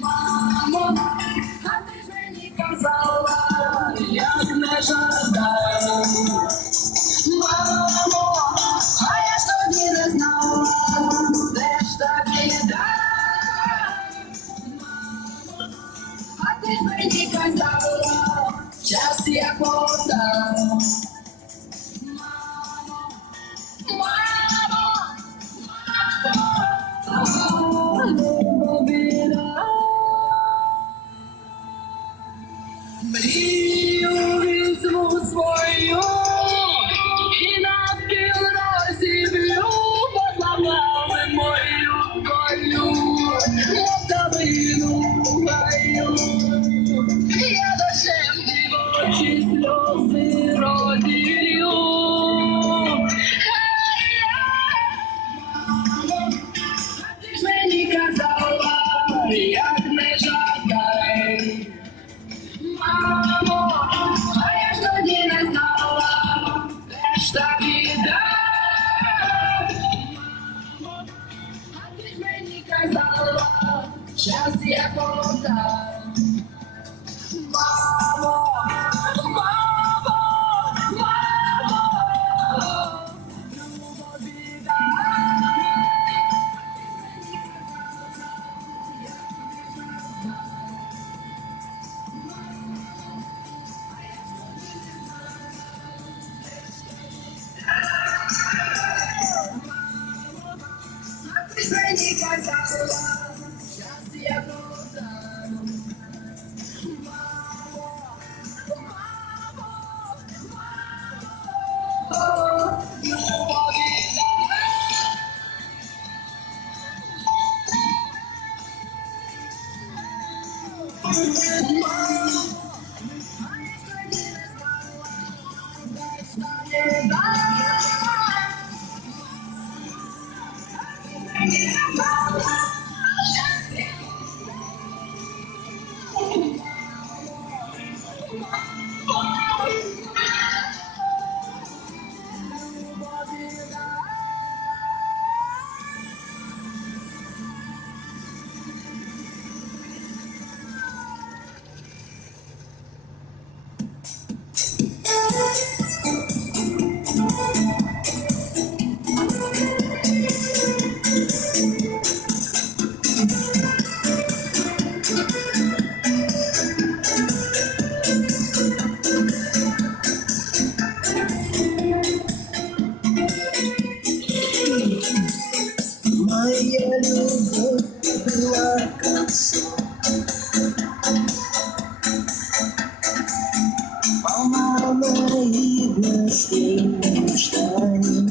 Мамо, а ти ж мені казала, як не жадай. Мамо, а я ж тоді не знала, де ж та біда. А ти ж мені казала, час як вода. Мрію візьму свою і навпіл розіб'ю, подлавами мою колю, мотовину гаю. Я дощем дівочі сльози роділю. А ти ж мені казала, як не жадай. Мамо, а я ж тоді не знала, де ж та біда. Мамо, а ти ж мені казала, час як вода. Мамо, мамо, мамо, любов біда. А ти ж мені казала, час як вода. Моя любовь была концом, полна моих мыслей и мечтаний.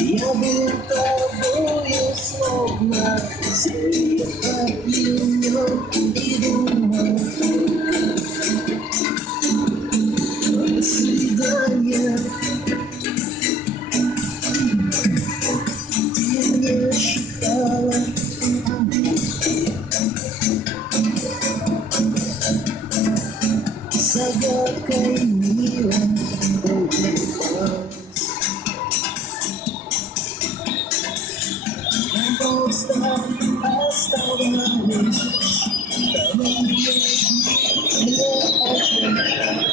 Я был тобою словно зелье опьянён и думал, до свидания. Ты мне шептала, загадкой мира улыбалась. Я просто оставалась, но мне очень жаль.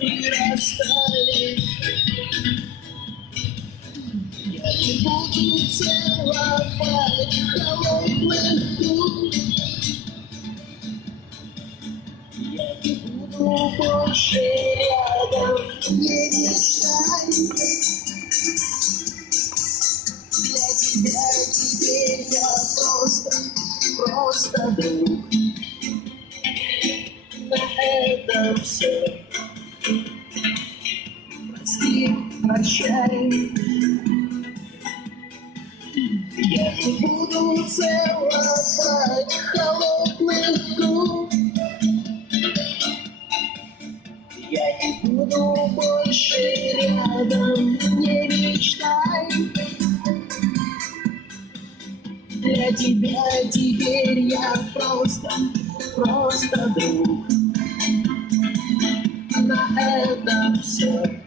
Мы расстались. Я не буду целовать холодных губ. Я не буду больше рядом, не мешай. Для тебя теперь я просто друг. На этом все. Прости, прощай. Я не буду целовать холодных губ. Я не буду больше рядом, не мечтай. Для тебя теперь я просто друг. На этом все.